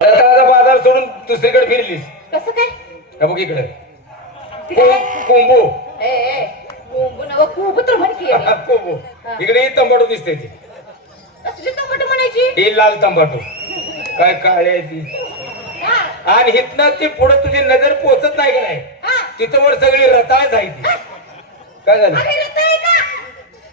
रताळाचा बाजार सोडून दुसरीकडे फिरलीस. कसं काय? का बघ इकडे तिकडे काय? कोंबो ए ए कोंबू नव कोंबू तर म्हण की आहे. कोंबो इकडे ही तंबाटू दिसते ती. कसली टमाटो म्हणायची? ही लाल तंबाटू काय काळी आहे ती. हा, आणि हिथनं ती पुढे तुझी नजर पोचत नाही का नाही हा. तिथं वर सगळी रताळच आहे ती. काय झालं अगं रताळ आहे का?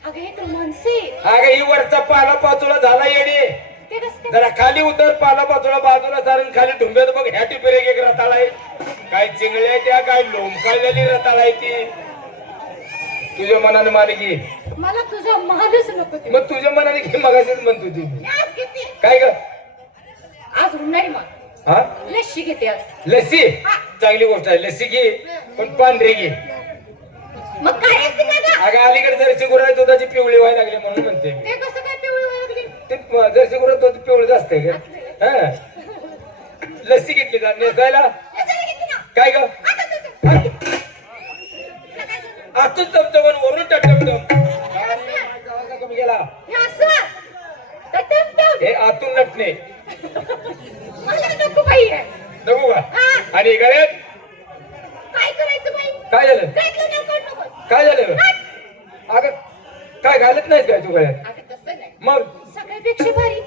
अगं हे तर माणसे. अगं ही वरचा पाला पाचोळा झाला येडे. ते कसं काय? जरा खाली उतर पाला पाचोळा बाजूला सारून खाली ढुंब्यात बघ ह्या टिपेर एक रताळ आहे. काय चिंगळ्या त्या काय लोंबकाळलेली रताळ आहे ती. तुझ्या मनाने मालकी मला तुझा महालच नको ते. मग तुझ्या मनाने घे मगाशीच म्हणतो ती. आज घेते. काय ग आज उन्हाळी मग हा लस्सी घेते आज. लस्सी चांगली गोष्ट आहे. लस्सी घे पण पांढरी घे. मग काय असते का गं? अगं अलीकडे जरशी गुराळ दुधाची पिवळी व्हायला लागली म्हणून म्हणते मी. ते कसं काय पिवळी व्हायला लागली? ते जरशी गुराळ दूध पिवळी असते का हा लस्सी घेतली का नेसायला लस्सी घेते ना. काय ग आता तुझं. आतून चमचमन वरून टटमटम हे असं. कमी गेला हे असं. टटमटम. हे आतून नटणे मला नको बाई आहे. नको का हा. आणि गळ्यात काय करायचं बाई? काय झालं गळ्यातलं नाव काढू नको. काय झालं अगं काय घालत नाहीस काय तू गळ्यात अगं तसं नाही. मग सगळ्यापेक्षा भारी.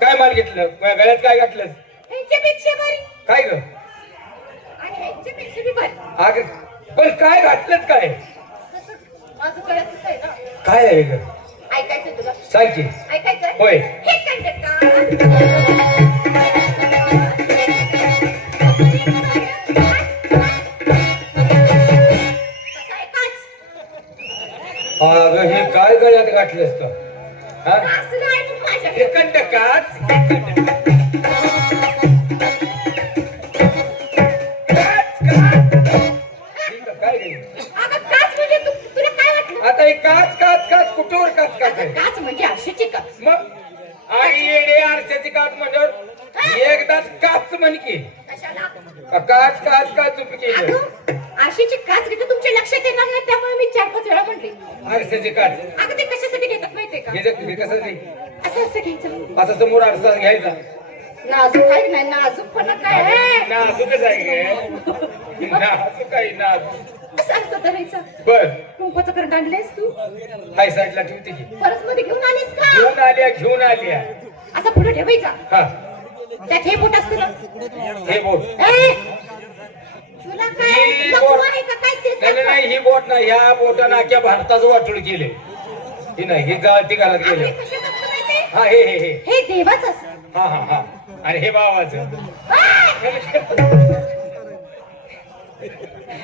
काय माल घेतलं गळ्यात काय घातलं ह्यांच्यापेक्षा भारी. काय ग आणि ह्यांच्यापेक्षा बी भारी. अगं पण काय घातलंच काय कसं? माझं गळ्यातच आहे ना. काय आहे ग ऐकायचं तुला? सांग की ऐकायचं? होय. हे कंडक्टर. कसं आहे काच? अगं हे काय गळ्यात घातलंस तर हा असं नाही मग माझ्या. हे कंटकाच काय गे अगं काच म्हणजे तुला काय वाटलं? आता हे काच काच काच कुठवर काच काच अगं आहे काच म्हणजे अशीची काच. मग आणि येडे आरशाची काच म्हणल्यावर एकदाच काच म्हण की कशाला? काच काच काच चुप केली अगं अशीची काच घेतो तुमच्या लक्षात येणार नाही त्यामुळे मी 4-5 वेळा म्हणले. आरशाची काच अगं ते कशासाठी घेतात माहितीये का? हे कसं नाही असं असं घ्यायचं. असं समोर आरसा घ्यायचा नाजूक आहे नाही नाजूकपणा काय आहे? नाजूकच आहे नाजूक आहे नाजूक असं असं धरायचं. बर कुंकवाचं करंट आणलेस तू? हाय साईडला ठेवते की परत मध्ये घेऊन आलीस का? घेऊन आल्या असा पुढे ठेवायचा. हा त्यात हे बोट असतं ना. हे बोट ए! तुला काय ही लपू बोट आहे का काय ते नाही नाही सांग. नाही ही बोट नाही ह्या बोटानं अख्ख्या भारताचं वाटोळ केले ही नाही ही जाळती घरात आपले गेले कशात असतं माहितीये? हा हे हे देवाचं असतं. हा हा हा आणि हे बाबाचं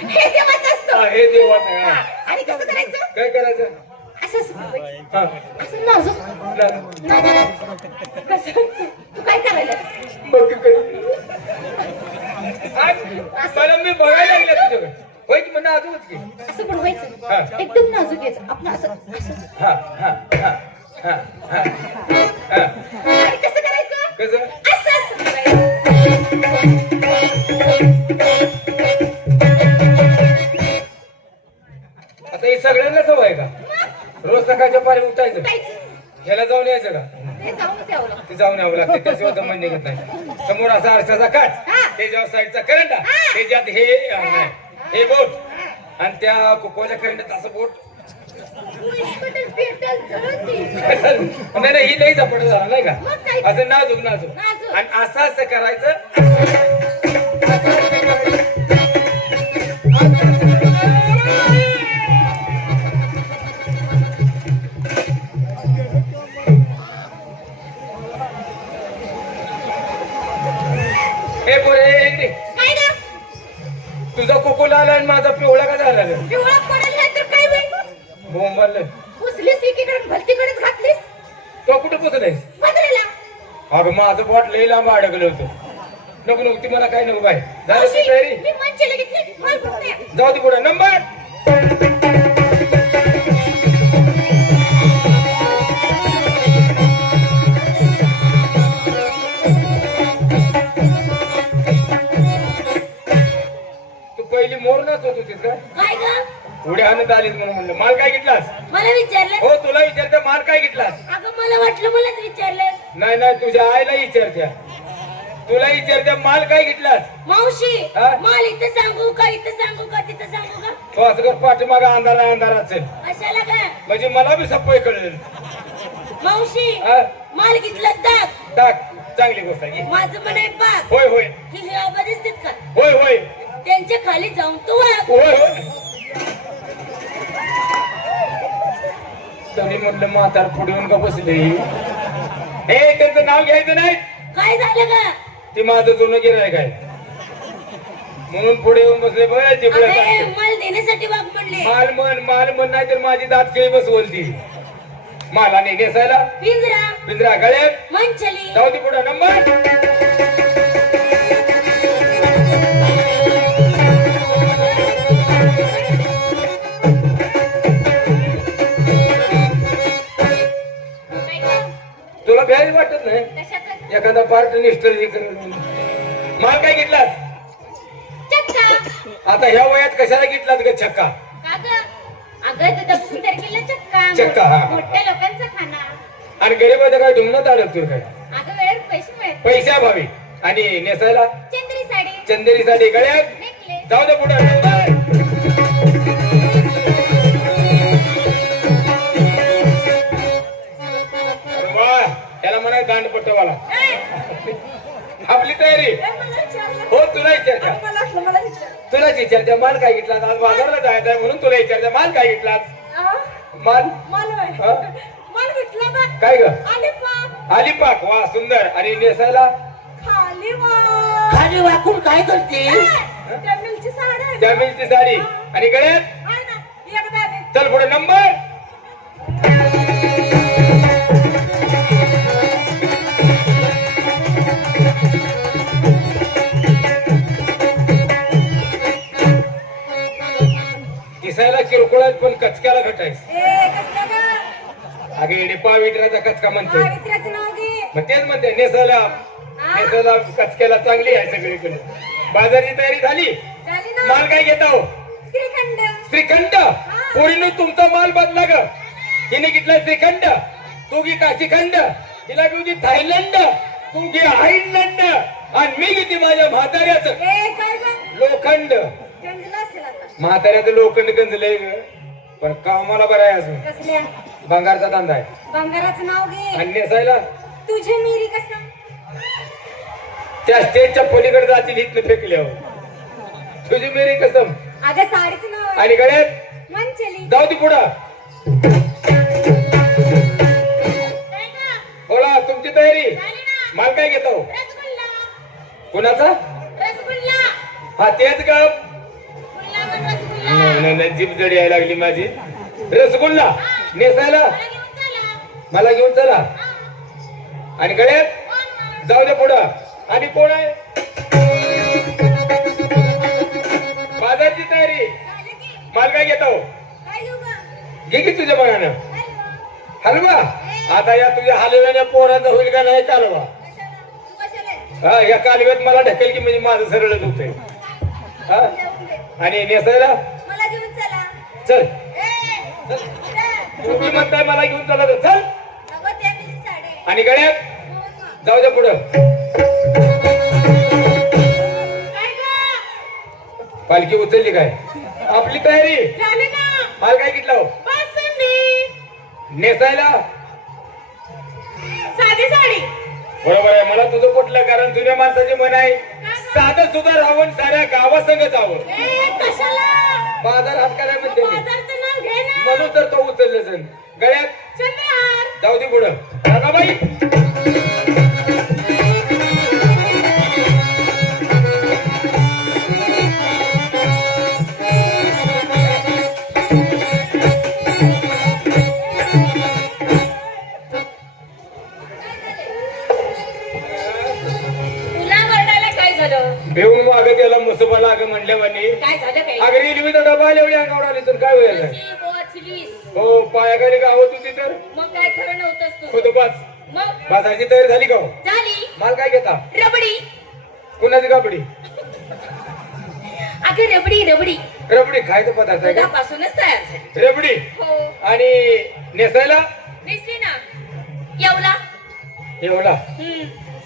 हे देवाचं असतं. हा हे देवाचं आहे, हा. हा. आणि कसं करायचं? काय करायचं असं असं फिरवायचं. हा असं नाजूक. नाजूक. कसं? तू काय करायला? बघ इकडे. मला मी बघायला लागले तुझ्याकडे होय की म्हणणं अजूनच की असं बुडवायचं. हा. एकदम नाजूक यायचं. आपण असं असं. हा हा हा हा हा हा आणि कसं करायचं? कसं असं असं करायचं. आता हे सगळ्यांना सवय आहे का रोज सकाळच्या पारी उठायचं उठायचं. ह्याला जाऊन यायचं का ते जाऊनच यावं लागतं. ते जाऊन यावं लागते त्याशिवाय दमन निघत नाही समोर असा आरशाचा काच हा. त्याच्यावर साईडचा करंट हा. त्याच्यात हे बोट आणि त्या कुकवाच्या करंटात असं बोट उलटं पेटल जळून ती. नाही नाही ही नाही झपट झाला नाही का मग काय? असं नाजूक नाजूक नाजूक. आणि असं असं करायचं हे पोरे इकडे. काय गं? तुझा कोको लाल आणि माझा पिवळा का झाला ग? पिवळा पडेल नाही तर काय होईल? बोंबल पुसलीस एकीकडे भलतीकडेच घातलीस. तो कुठं पोचलायस पदराला. अगं माझं बॉट लई लांब अडकलं होतं नको नको ती मला काय नको बाय झालं मावशी, ती तयारी मी मंचेला घेतली. माल फुटते. जाऊ दे पुढे नंबर तू पहिली मोर नाच होत होतीस का काय गं? उड्या आणत आलीस म्हणून म्हणलं माल काय घेतलास मला विचारलं. हो तुला विचारते माल काय घेतलास अगं मला वाटलं मलाच विचारलं. नाही नाही तुझ्या आईला विचारत्या तुला विचारते माल काय घेतलास? मावशी हा? माल इथं सांगू का इथं सांगू का तिथं सांगू का तो असं कर पाठीमागा अंधार असेल अशाला काय म्हणजे मला बी सप्पय कळेल. मावशी हा? माल घेतला टाक टाक, चांगली गोष्ट आहे. माझं म्हणाय पाक होय होय ही आबा दिसतेत का होय होय त्यांच्या खाली जाऊन तू वाग. होय होय. तरी म्हटलं म्हातार पुढे येऊन का बसले? हे त्यांचं नाव घ्यायचं नाही. काय झालं का ते माझं जुनं गिरायक आहे म्हणून पुढे येऊन बसले. बघ चिपळ्या अरे सारखे. माल देण्यासाठी वाग म्हणले माल म्हण नाही तर माझी दात खेळी बसवलती. मालाने नेसायला पिंजरा पिंजरा गळ्यात मंचली जाऊ दे पुढे नंबर. तुला भ्यायला वाटत नाही कशाचं एखादा पार्ट निष्ठरी माल काय घेतलास? चक्का आता ह्या वयात कशाला घेतलास ग छक्का? का ग अगं ते दक्षिण तारखेला चक्का, हा. मोठ्या लोकांचा खाना आणि गरीबाचं काय ढुंगणात अडकतो काय? अगं वेळेत पैसे मिळत पैशाभावी. आणि नेसायला चंद्री साडी चंदेरी साठी गळ्यात नेकलेस जाऊ दे पुढे नंबर. अरे वा, त्याला म्हणा दांडपट्टवाला. आपली तयारी हो. तुला विचारत्या तुलाच विचारत्या माल काय घेतलास? आज बाजारला जायचं आहे म्हणून तुला विचारत्या माल काय घेतलास? माल हा? काय ग? अलिपाक. वा सुंदर. आणि नेसायला खाली वाकून काय करते जामिलची साडी आणि गळ्यात. चल पुढे नंबर. दिसायला किरकोळ आहेत पण कचक्याला घटायस. अगे येडे पावित्र्याचा कचका म्हणते. मग तेच म्हणते नेसायला कचक्याला चांगली आहे सगळीकडे. बाजारची तयारी झाली. माल काय घेता हो? श्रीखंड. पोरीनं तुमचा माल बदला ग. हिने घेतला श्रीखंड. तू घे काशीखंड. तिला घेऊ दे थायलंड. तू घे आयर्लंड. आणि मी घेते माझ्या म्हाताऱ्याचं लोखंड. म्हाताऱ्याचं लोखंड गंजलंय ग. पण कामाला बरं आहे अजून. भंगारचा धंदा आहे. बंगाराचं नाव घे आणि नेसायला तुझे मिरी कसं त्या स्टेजच्या पलीकडे जातील इथनं फेकल्यावर. तुझी मेरी कसम. अगं साडीचं नाव आहे. आणि गळ्यात मंचली जाऊ दे पुढं. बोला तुमची तयारी. माल काय घेतो? कोणाचा? हा तेच ग. नाही जीभ जडी यायला लागली माझी. रसगुल्ला. नेसायला मला घेऊन चला. आणि गळ्यात जाऊ दे पुढं. आणि कोण आहे? बाजारची तयारी. माल काय घेतो? घे की तुझ्या मनानं. हलवा. आता या तुझ्या हलव्याच्या पोराचा होईल का नाही कालवा? हा या कालव्यात मला ढकेल की म्हणजे माझं सरळच होतंय. हा आणि नेसायला मला घेऊन चला. चल. तुम्ही म्हणताय मला घेऊन चला तर चल. आणि गळ्यात जाऊ द्या पुढं. पालखी उचलली काय? आपली तयारी. माल काय घेतला हो? नेसायला साधी साडी. बरोबर आहे. मला तुझं कुठलं कारण जुन्या माणसाचे मन आहे साधं सुद्धा रावण साऱ्या गावासंग जावं. कशाला बाजार हात कराय म्हणते मी. बाजारचं नाव घे ना. म्हणून तर तो उचलले सण. गळ्यात चंद्रहार. जाऊ दे पुढं. राधाबाई तुला वरडायला काय झालं? भेऊन माग त्याला मुसबा लाग म्हणल्यावानी. काय झालं काय? अगं रेल्वेचा डबा आल्या एवढी अंगावर आली तर काय वेळ आहे? वाचलीस. हो पायाखाली गावत होती तर मग काय खरं नव्हतंस तू. खुद बस. मग बाजारची तयारी झाली का हो? झाली. माल काय घेता? रबडी. कुणाची कापडी? अगं रबडी रबडी रबडी खायचा पदार्थ आहे का? दुधापासूनच तयार झाली. रबडी. हो. आणि नेसायला दिसली ना येवला. एवढा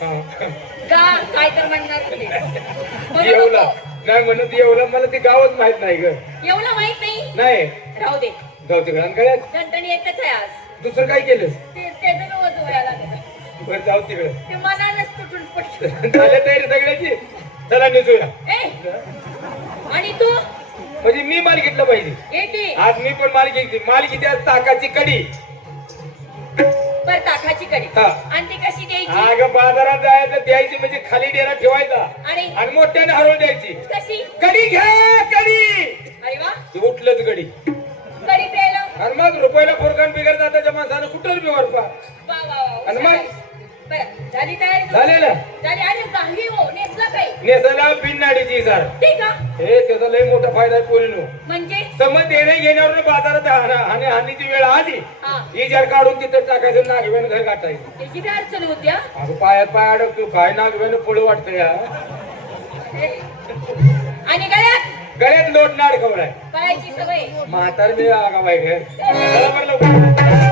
गा काय तर म्हणणार तुम्ही. म्हणू येवला नको. नाही म्हणत येवला मला ते गावच माहित नाही ग एवढं माहित नाही नाही राहू दे. जाऊ तिकडे आणि काय दणदणी एकच आहे आज. दुसरं काय केलंस त्याचं नवस व्हायला लागलं. बरं जाऊ तिकडे ते मनानच तुटून पडलं. झाले तयारी सगळ्याची चला निघूया ए आणि तू म्हणजे मी माल घेतलं पाहिजे येते आज मी पण माल घेतली माल किती आज ताकाची कडी बर ताकाची कडी हा. आणि ती कशी द्यायची अगं बाजारात जायचं द्यायची म्हणजे खाली डेरा ठेवायचा आणि आणि मोठ्याने हरवून द्यायची कशी कडी घ्या कडी अरे वा ती उठलंच गडी कडी प्यायला आणि मग रुपयाला फोरकान बिगर जाताच्या माणसानं कुठं रुपये वरपा वा वा वा आणि मग? बरं झाली तयारी तुमची? झालेलं झाली आणि गावी हो नेसला काही नेसाला बिन नाडीची सर ठीक का हे त्याचा लय मोठा फायदा आहे पोरीनो म्हणजे समज देणे घेण्यावर बाजारात हानीची वेळ आली हा ही जर काढून तिथं टाकायचं नागव्यानं घर गाठायचं त्याची काय अडचण होती हा? अगं पायात पाय अडकतो काय नागव्यानं पुढं वाटतं या आणि गळ्यात गळ्यात लोट नाड खबर आहे पळायची सवय म्हातार मी आगा बाई घर बरोबर लवकर